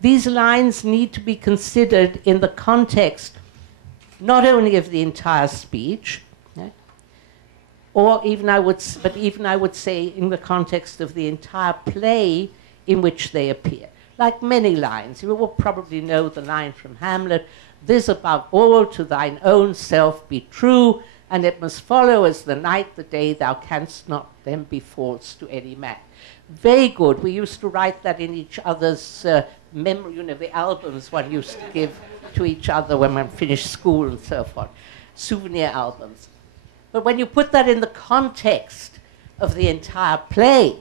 these lines need to be considered in the context not only of the entire speech, or even I would say in the context of the entire play in which they appear. Like many lines, you will probably know the line from Hamlet, "This above all to thine own self be true, and it must follow as the night the day, thou canst not then be false to any man." Very good. We used to write that in each other's memory, the albums one used to give to each other when one finished school and so forth, souvenir albums. But when you put that in the context of the entire play,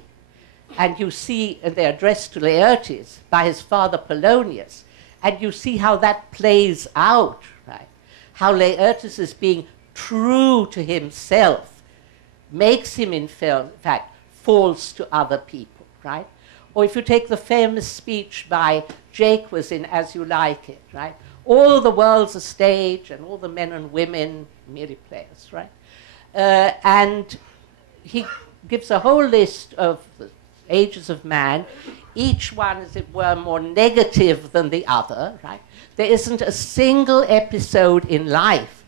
and you see, and they're addressed to Laertes by his father Polonius, and you see how that plays out, right? How Laertes is being true to himself makes him, in fact, false to other people, right? Or if you take the famous speech by Jaques in As You Like It, right? All the world's a stage, and all the men and women merely players, right? And he gives a whole list of the ages of man, each one, as it were, more negative than the other, right? There isn't a single episode in life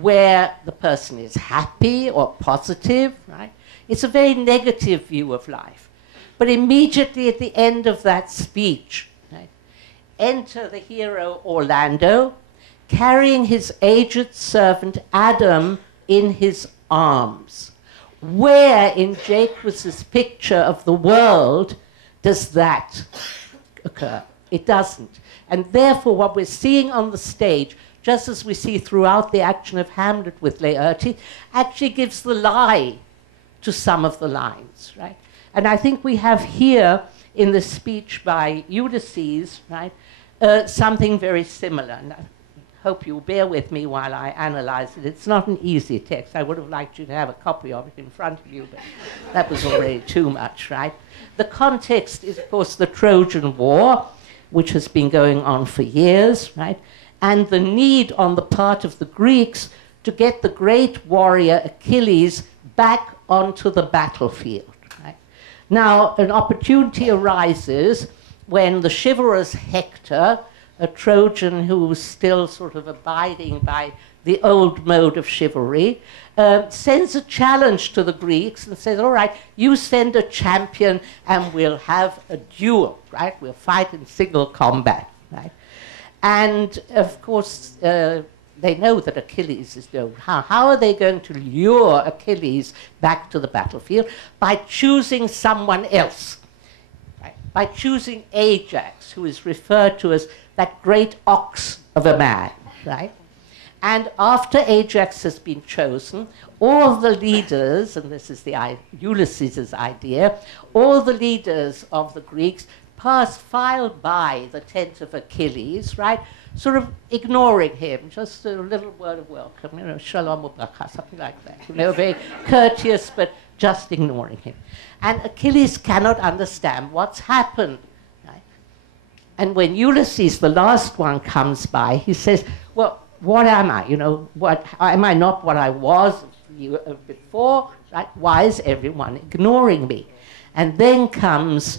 where the person is happy or positive, right? It's a very negative view of life. But immediately at the end of that speech, right, enter the hero Orlando, carrying his aged servant Adam in his arms. Where in Jaques' picture of the world does that occur? It doesn't. And therefore what we're seeing on the stage, just as we see throughout the action of Hamlet with Laertes, actually gives the lie to some of the lines, right? And I think we have here in the speech by Ulysses, right, something very similar. And I hope you'll bear with me while I analyze it. It's not an easy text. I would have liked you to have a copy of it in front of you, but that was already too much, right? The context is, of course, the Trojan War, which has been going on for years, right? And the need on the part of the Greeks to get the great warrior Achilles back onto the battlefield. Right? Now, an opportunity arises when the chivalrous Hector, a Trojan who was still sort of abiding by the old mode of chivalry, sends a challenge to the Greeks and says, all right, you send a champion and we'll have a duel, right? We'll fight in single combat, right? And, of course, they know that Achilles is known. How are they going to lure Achilles back to the battlefield? By choosing someone else, right? By choosing Ajax, who is referred to as that great ox of a man, right? And after Ajax has been chosen, all the leaders, and this is the Ulysses' idea, all the leaders of the Greeks file by the tent of Achilles, right? Sort of ignoring him, just a little word of welcome, shalom ubracha, something like that. Very courteous, but just ignoring him. And Achilles cannot understand what's happened. Right? And when Ulysses, the last one, comes by, he says, well, what am I? Am I not what I was before? Right? Why is everyone ignoring me? And then comes,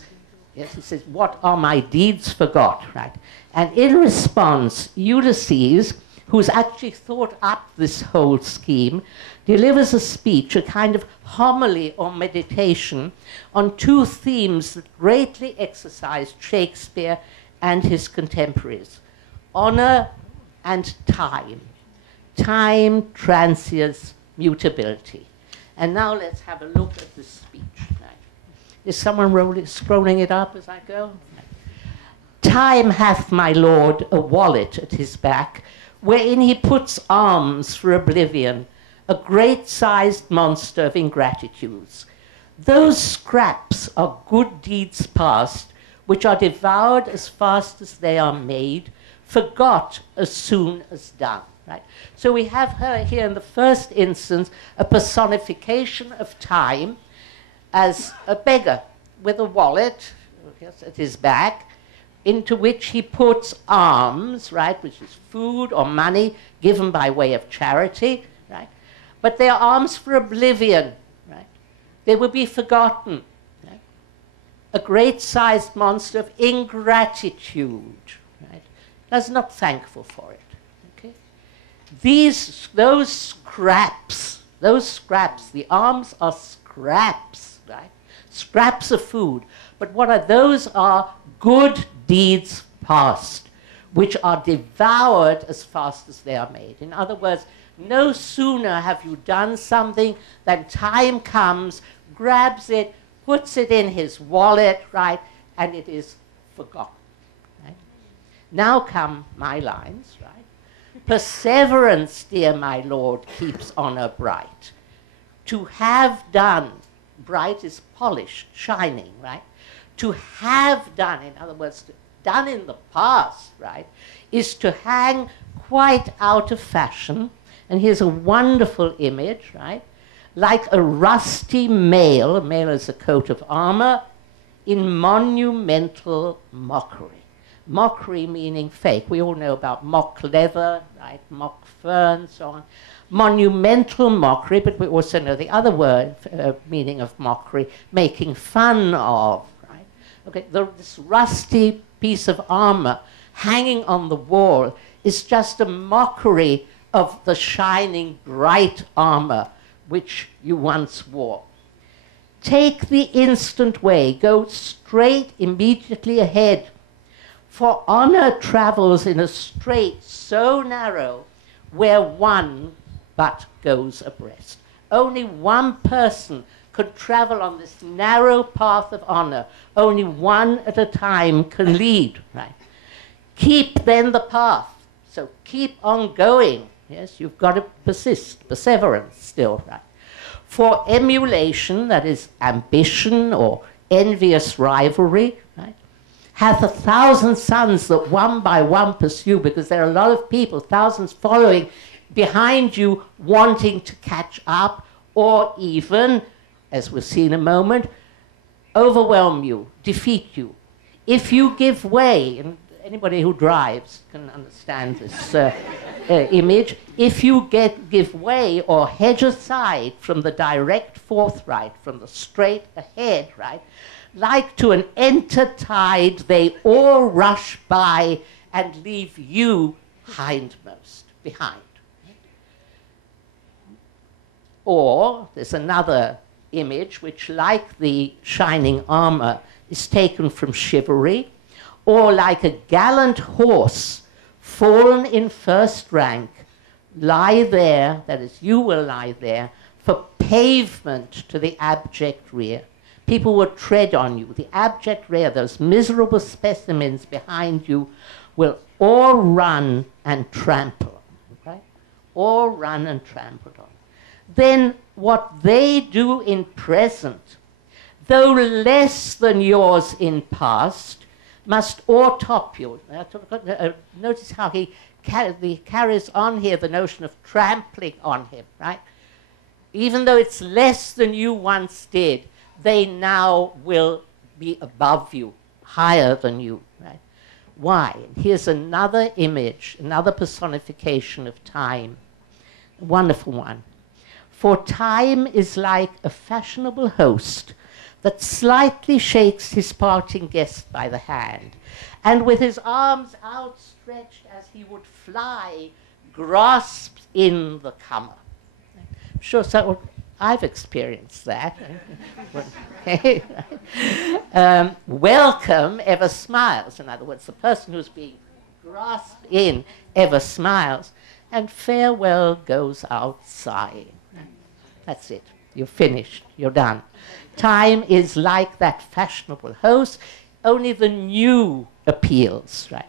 yes, he says, what are my deeds forgot? Right? And in response, Ulysses, who's actually thought up this whole scheme, delivers a speech, a kind of homily or meditation on two themes that greatly exercised Shakespeare and his contemporaries: honor and time. Time, transience, mutability. And now let's have a look at this speech. Right? Is someone scrolling it up as I go? Time hath my lord a wallet at his back, wherein he puts alms for oblivion, a great-sized monster of ingratitudes. Those scraps are good deeds past, which are devoured as fast as they are made, forgot as soon as done. Right? So we have her here in the first instance, a personification of time as a beggar with a wallet at his back, into which he puts alms, right, which is food or money given by way of charity, right? But they are alms for oblivion, right? They will be forgotten. Right? a great-sized monster of ingratitude, right? That's not thankful for it. Okay? Those scraps, the arms are scraps, right? Scraps of food. But what are those? Are good deeds past, which are devoured as fast as they are made. In other words, no sooner have you done something than time comes, grabs it, puts it in his wallet, right, and it is forgotten. Right? Now come my lines, right? Perseverance, dear my lord, keeps honor bright. To have done, bright is polished, shining, right? To have done, in other words, done in the past, right, is to hang quite out of fashion. And here's a wonderful image, right? Like a rusty mail, a mail is a coat of armor, in monumental mockery. Mockery meaning fake. We all know about mock leather, right? Mock fur and so on. Monumental mockery, but we also know the other word, meaning of mockery, making fun of, right? Okay, this rusty piece of armor hanging on the wall is just a mockery of the shining, bright armor which you once wore. Take the instant way, go straight immediately ahead, for honor travels in a strait so narrow where one but goes abreast. Only one person could travel on this narrow path of honor. Only one at a time can lead, right? Keep then the path. So keep on going. Yes, you've got to persist, perseverance still, right? For emulation, that is ambition or envious rivalry, right, hath 1,000 sons that one by one pursue, because there are a lot of people, thousands following behind you, wanting to catch up, or even, as we'll see in a moment, overwhelm you, defeat you. If you give way, and anybody who drives can understand this image, if you give way or hedge aside from the direct forthright, from the straight ahead, right, like to an enter tide, they all rush by and leave you hindmost, behind. Or there's another image which, like the shining armor, is taken from chivalry, or like a gallant horse fallen in first rank, lie there, that is, you will lie there, for pavement to the abject rear. People will tread on you. The abject rear, those miserable specimens behind you, will all run and trample, okay? All run and trample on. Then what they do in present, though less than yours in past, must o'ertop you. Notice how he carries on here the notion of trampling on him, right? Even though it's less than you once did, they now will be above you, higher than you, right? Why? And here's another image, another personification of time, a wonderful one. For time is like a fashionable host that slightly shakes his parting guest by the hand, and with his arms outstretched as he would fly, grasps in the comer. Sure, so I've experienced that. Welcome ever smiles. In other words, the person who's being grasped in ever smiles, and farewell goes out sighing. That's it. You're finished. You're done. Time is like that fashionable host, only the new appeals, right?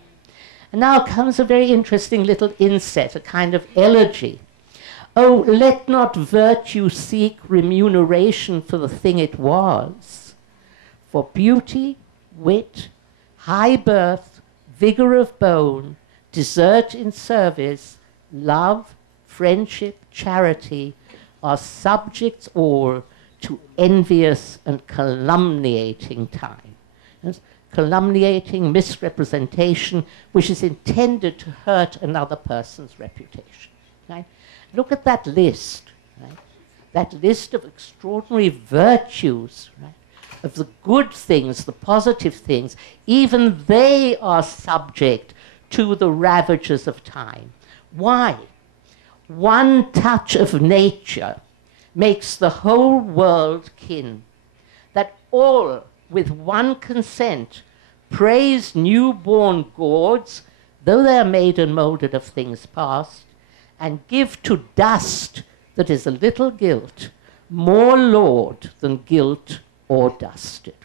And now comes a very interesting little inset, a kind of elegy. Oh, let not virtue seek remuneration for the thing it was. For beauty, wit, high birth, vigor of bone, desert in service, love, friendship, charity, are subjects all to envious and calumniating time. Yes? Calumniating misrepresentation, which is intended to hurt another person's reputation. Right? Look at that list, right? That list of extraordinary virtues, right? of the good things, the positive things, even they are subject to the ravages of time. Why? One touch of nature makes the whole world kin, that all, with one consent, praise newborn gods, though they are made and moulded of things past, and give to dust that is a little guilt more laud than guilt or dust it.